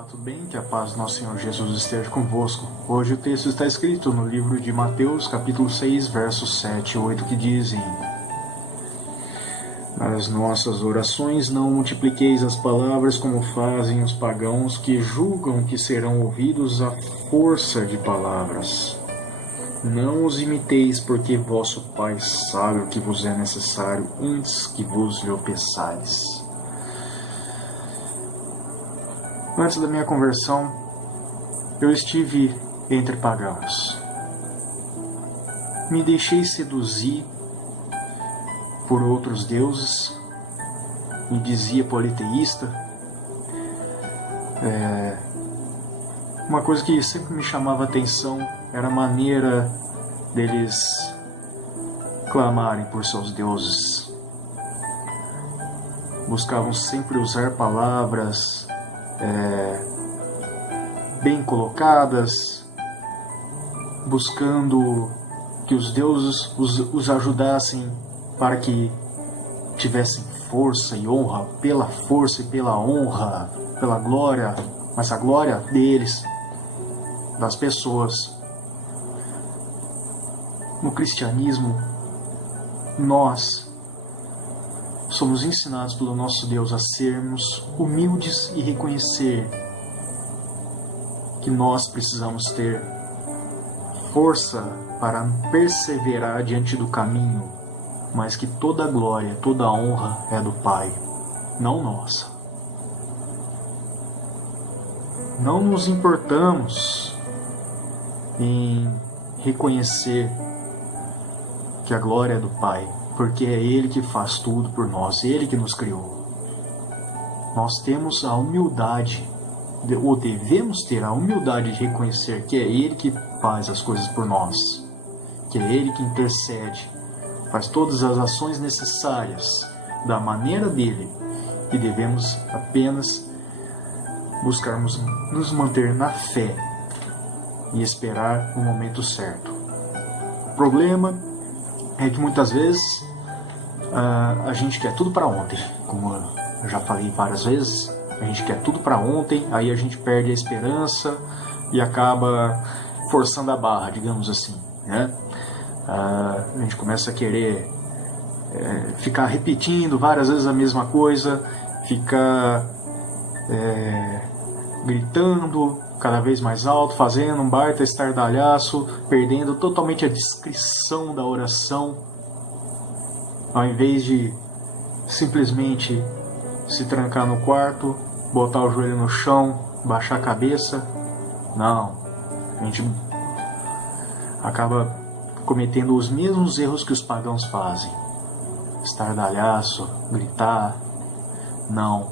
Olá, tudo bem? Que a paz do nosso Senhor Jesus esteja convosco. Hoje o texto está escrito no livro de Mateus, capítulo 6, versos 7 e 8, que dizem: Nas nossas orações não multipliqueis as palavras como fazem os pagãos, que julgam que serão ouvidos à força de palavras. Não os imiteis, porque vosso Pai sabe o que vos é necessário antes que vos lhe peçais. Antes da minha conversão, eu estive entre pagãos. Me deixei seduzir por outros deuses, me dizia politeísta. Uma coisa que sempre me chamava a atenção era a maneira deles clamarem por seus deuses. Buscavam sempre usar palavras bem colocadas, buscando que os deuses os ajudassem para que tivessem força e honra, pela força e pela honra, pela glória, mas a glória deles, das pessoas. No cristianismo, nós somos ensinados pelo nosso Deus a sermos humildes e reconhecer que nós precisamos ter força para perseverar diante do caminho, mas que toda a glória, toda a honra é do Pai, não nossa. Não nos importamos em reconhecer que a glória é do Pai, porque é Ele que faz tudo por nós, Ele que nos criou. Nós temos a humildade, ou devemos ter a humildade de reconhecer que é Ele que faz as coisas por nós, que é Ele que intercede, faz todas as ações necessárias da maneira dEle, e devemos apenas buscarmos nos manter na fé e esperar o momento certo. O problema é que muitas vezes a gente quer tudo para ontem, como eu já falei várias vezes. A gente quer tudo para ontem, aí a gente perde a esperança e acaba forçando a barra, digamos assim, né? A gente começa a querer ficar repetindo várias vezes a mesma coisa, ficar gritando cada vez mais alto, fazendo um baita estardalhaço, perdendo totalmente a discrição da oração, ao invés de simplesmente se trancar no quarto, botar o joelho no chão, baixar a cabeça. Não, a gente acaba cometendo os mesmos erros que os pagãos fazem. Estardalhaço, gritar. Não.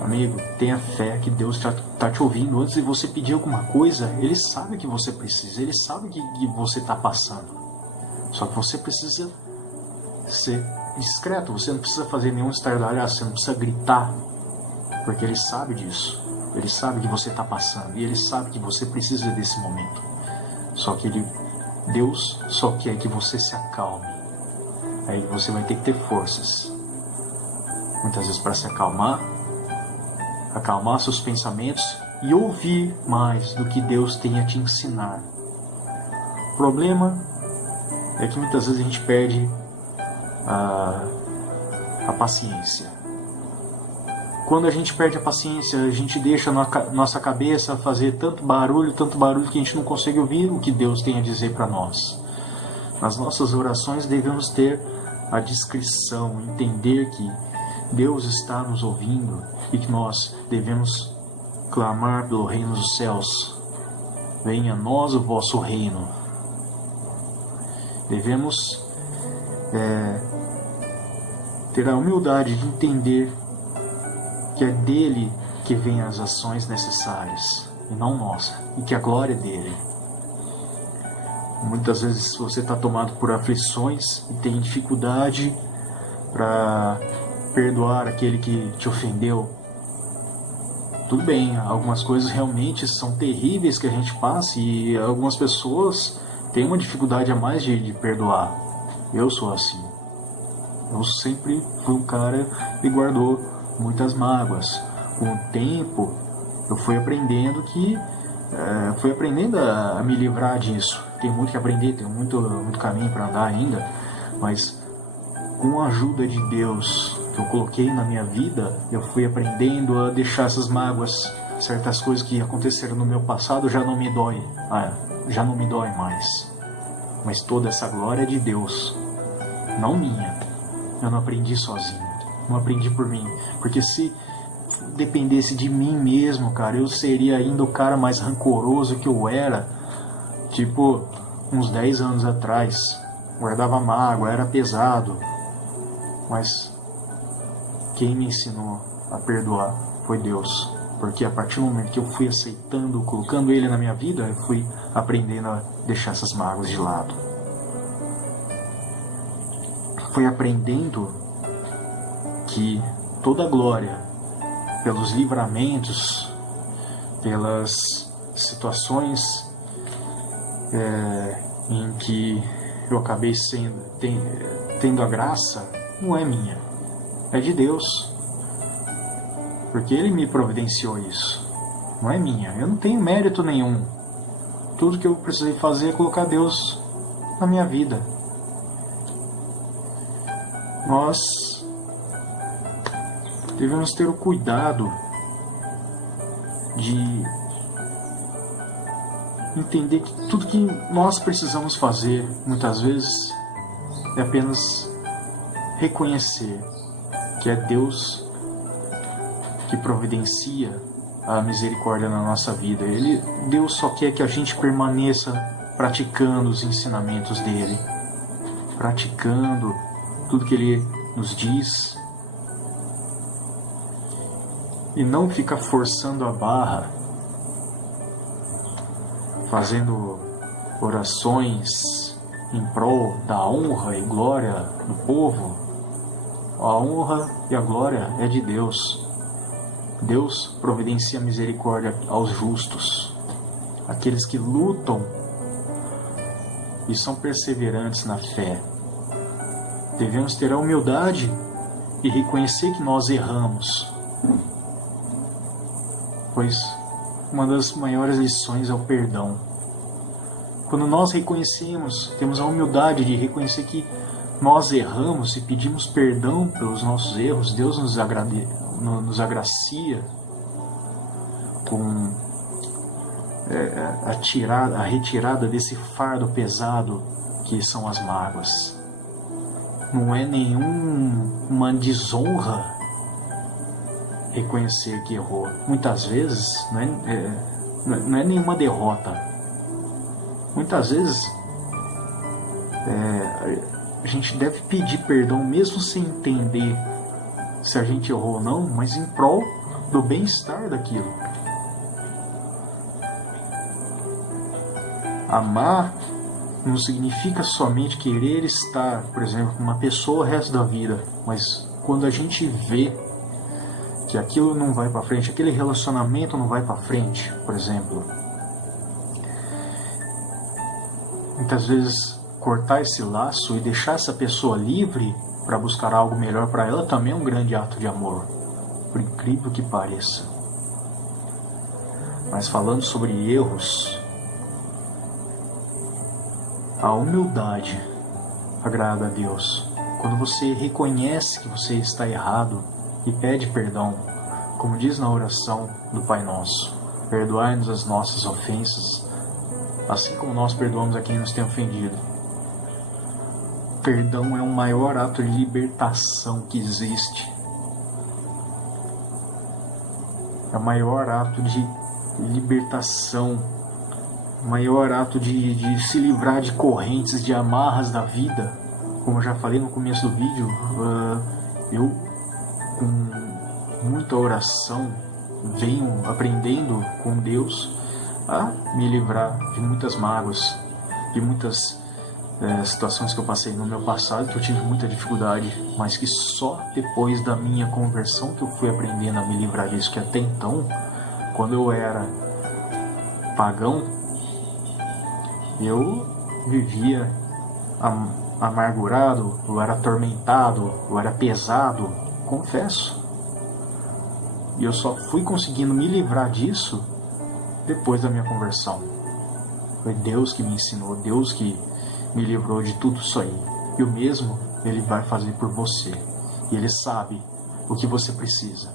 Amigo, tenha fé que Deus está te ouvindo. Antes de você pedir alguma coisa, Ele sabe o que você precisa, Ele sabe o que você está passando. Só que você precisa ser discreto, você não precisa fazer nenhum estardalhaço, você não precisa gritar, porque Ele sabe disso. Ele sabe que você está passando, e Ele sabe que você precisa desse momento. Só que Deus só quer que você se acalme. Aí você vai ter que ter forças, muitas vezes, para se acalmar seus pensamentos e ouvir mais do que Deus tem a te ensinar. O problema é que muitas vezes a gente perde a paciência. Quando a gente perde a paciência, a gente deixa nossa cabeça fazer tanto barulho que a gente não consegue ouvir o que Deus tem a dizer para nós. Nas nossas orações devemos ter a discrição, entender que Deus está nos ouvindo e que nós devemos clamar pelo reino dos céus. Venha a nós o vosso reino. Devemos ter a humildade de entender que é dele que vêm as ações necessárias e não nossa, e que a glória é dele. Muitas vezes você está tomado por aflições e tem dificuldade para perdoar aquele que te ofendeu. Tudo bem, algumas coisas realmente são terríveis que a gente passa, e algumas pessoas têm uma dificuldade a mais de perdoar. Eu sou assim. Eu sempre fui um cara que guardou muitas mágoas, com o tempo, eu fui aprendendo a me livrar disso. Tem muito que aprender, tem muito caminho para andar ainda, mas com a ajuda de Deus que eu coloquei na minha vida, eu fui aprendendo a deixar essas mágoas. Certas coisas que aconteceram no meu passado já não me dói mais. Mas toda essa glória é de Deus, não minha. Eu não aprendi sozinho, não aprendi por mim, porque se dependesse de mim mesmo, cara, eu seria ainda o cara mais rancoroso que eu era, tipo, uns 10 anos atrás. Guardava mágoa, era pesado, mas quem me ensinou a perdoar foi Deus, porque a partir do momento que eu fui aceitando, colocando Ele na minha vida, eu fui aprendendo a deixar essas mágoas de lado. Fui aprendendo que toda a glória, pelos livramentos, pelas situações em que eu acabei tendo a graça, não é minha, é de Deus, porque Ele me providenciou isso, não é minha, eu não tenho mérito nenhum. Tudo que eu precisei fazer é colocar Deus na minha vida. Nós devemos ter o cuidado de entender que tudo que nós precisamos fazer, muitas vezes, é apenas reconhecer que é Deus que providencia a misericórdia na nossa vida. Deus só quer que a gente permaneça praticando os ensinamentos dele, praticando tudo que Ele nos diz, e não fica forçando a barra, fazendo orações em prol da honra e glória do povo. A honra e a glória é de Deus. Deus providencia misericórdia aos justos, aqueles que lutam e são perseverantes na fé. Devemos ter a humildade e reconhecer que nós erramos, pois uma das maiores lições é o perdão. Quando nós reconhecemos, temos a humildade de reconhecer que nós erramos e pedimos perdão pelos nossos erros, Deus nos agracia com a retirada desse fardo pesado que são as mágoas. Não é nenhuma desonra reconhecer que errou. Muitas vezes não é nenhuma derrota. Muitas vezes a gente deve pedir perdão mesmo sem entender se a gente errou ou não, mas em prol do bem-estar daquilo. Amar não significa somente querer estar, por exemplo, com uma pessoa o resto da vida, mas quando a gente vê que aquilo não vai para frente, aquele relacionamento não vai para frente, por exemplo, muitas vezes cortar esse laço e deixar essa pessoa livre para buscar algo melhor para ela também é um grande ato de amor, por incrível que pareça. Mas falando sobre erros, a humildade agrada a Deus. Quando você reconhece que você está errado e pede perdão, como diz na oração do Pai Nosso: perdoai-nos as nossas ofensas, assim como nós perdoamos a quem nos tem ofendido. Perdão é o maior ato de libertação que existe. É o maior ato de libertação, o maior ato de se livrar de correntes, de amarras da vida. Como eu já falei no começo do vídeo, eu, com muita oração, venho aprendendo com Deus a me livrar de muitas mágoas, de muitas situações que eu passei no meu passado, que eu tive muita dificuldade, mas que só depois da minha conversão que eu fui aprendendo a me livrar disso, que até então, quando eu era pagão, eu vivia amargurado, eu era atormentado, eu era pesado, confesso. E eu só fui conseguindo me livrar disso depois da minha conversão. Foi Deus que me ensinou, Deus que me livrou de tudo isso aí. E o mesmo Ele vai fazer por você. E Ele sabe o que você precisa.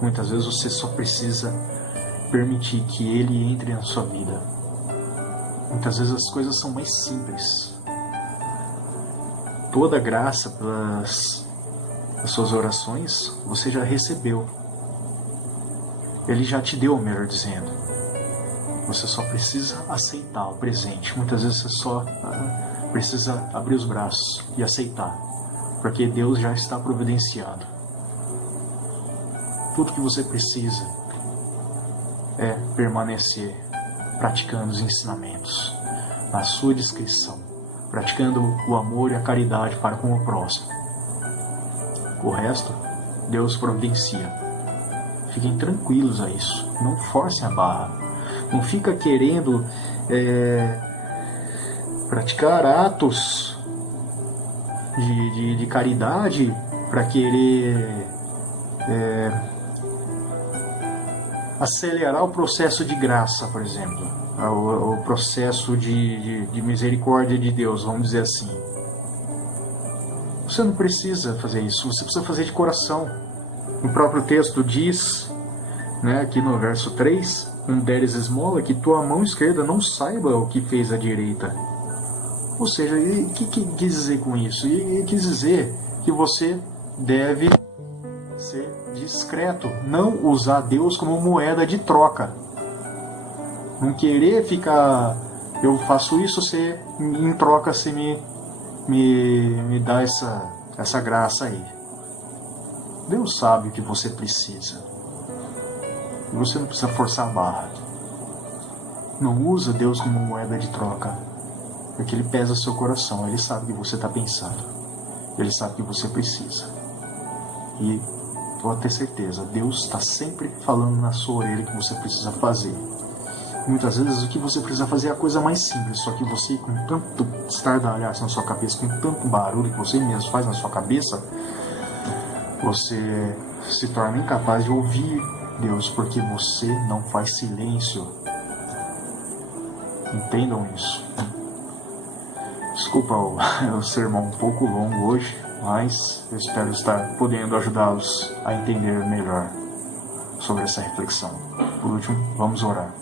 Muitas vezes você só precisa permitir que Ele entre na sua vida. Muitas vezes as coisas são mais simples. Toda a graça pelas suas orações você já recebeu. Ele já te deu, melhor dizendo. Você só precisa aceitar o presente. Muitas vezes você só precisa abrir os braços e aceitar. Porque Deus já está providenciando. Tudo que você precisa é permanecer praticando os ensinamentos na sua descrição, praticando o amor e a caridade para com o próximo. O resto, Deus providencia. Fiquem tranquilos a isso. Não forcem a barra. Não fica querendo praticar atos de caridade para querer acelerar o processo de graça, por exemplo. O processo de misericórdia de Deus, vamos dizer assim. Você não precisa fazer isso, você precisa fazer de coração. O próprio texto diz, aqui no verso 3, não deres esmola, que tua mão esquerda não saiba o que fez a direita. Ou seja, o que quis dizer com isso? E quis dizer que você deve ser discreto, não usar Deus como moeda de troca. Não querer ficar, eu faço isso, você em troca você me dá essa graça aí. Deus sabe o que você precisa. E você não precisa forçar a barra. Não usa Deus como moeda de troca. Porque Ele pesa seu coração. Ele sabe o que você está pensando. Ele sabe o que você precisa. E pode ter certeza, Deus está sempre falando na sua orelha o que você precisa fazer. Muitas vezes o que você precisa fazer é a coisa mais simples, só que você, com tanto estardalhaço na sua cabeça, com tanto barulho que você mesmo faz na sua cabeça, você se torna incapaz de ouvir Deus, porque você não faz silêncio. Entendam isso. Desculpa o sermão um pouco longo hoje, mas eu espero estar podendo ajudá-los a entender melhor sobre essa reflexão. Por último, vamos orar.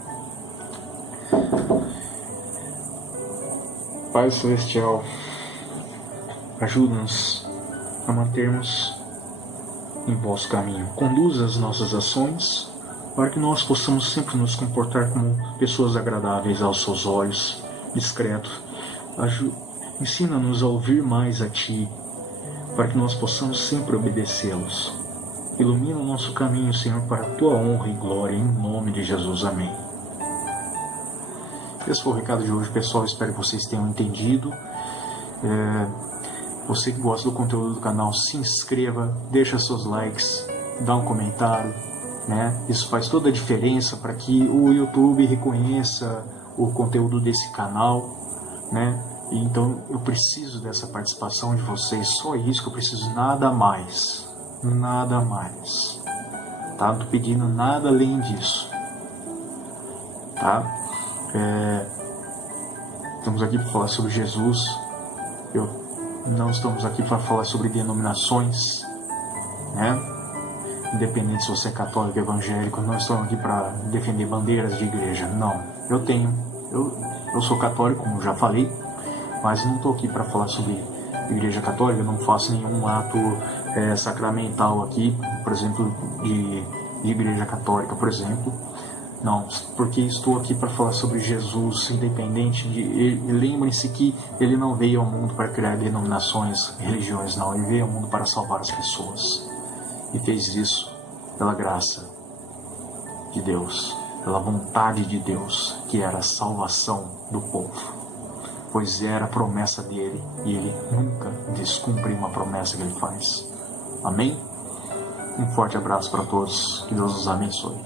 Pai Celestial, ajuda-nos a mantermos em vosso caminho. Conduza as nossas ações para que nós possamos sempre nos comportar como pessoas agradáveis aos seus olhos, discretos. Ensina-nos a ouvir mais a Ti, para que nós possamos sempre obedecê-los. Ilumina o nosso caminho, Senhor, para a Tua honra e glória, em nome de Jesus. Amém. Esse foi o recado de hoje, pessoal. Espero que vocês tenham entendido. Você que gosta do conteúdo do canal, se inscreva, deixa seus likes, dá um comentário, Isso faz toda a diferença para que o YouTube reconheça o conteúdo desse canal, Então eu preciso dessa participação de vocês, só isso que eu preciso, nada mais. Nada mais. Tá? Não tô pedindo nada além disso. Tá? Estamos aqui para falar sobre Jesus. Não estamos aqui para falar sobre denominações, Independente se você é católico, evangélico, não estamos aqui para defender bandeiras de igreja. Não. Eu sou católico, como já falei, mas não estou aqui para falar sobre igreja católica. Eu não faço nenhum ato sacramental aqui, por exemplo, de igreja católica, por exemplo. Não, porque estou aqui para falar sobre Jesus, independente de... Lembrem-se que Ele não veio ao mundo para criar denominações, religiões, não. Ele veio ao mundo para salvar as pessoas. E fez isso pela graça de Deus, pela vontade de Deus, que era a salvação do povo. Pois era a promessa dele, e Ele nunca descumpre uma promessa que Ele faz. Amém? Um forte abraço para todos, que Deus os abençoe.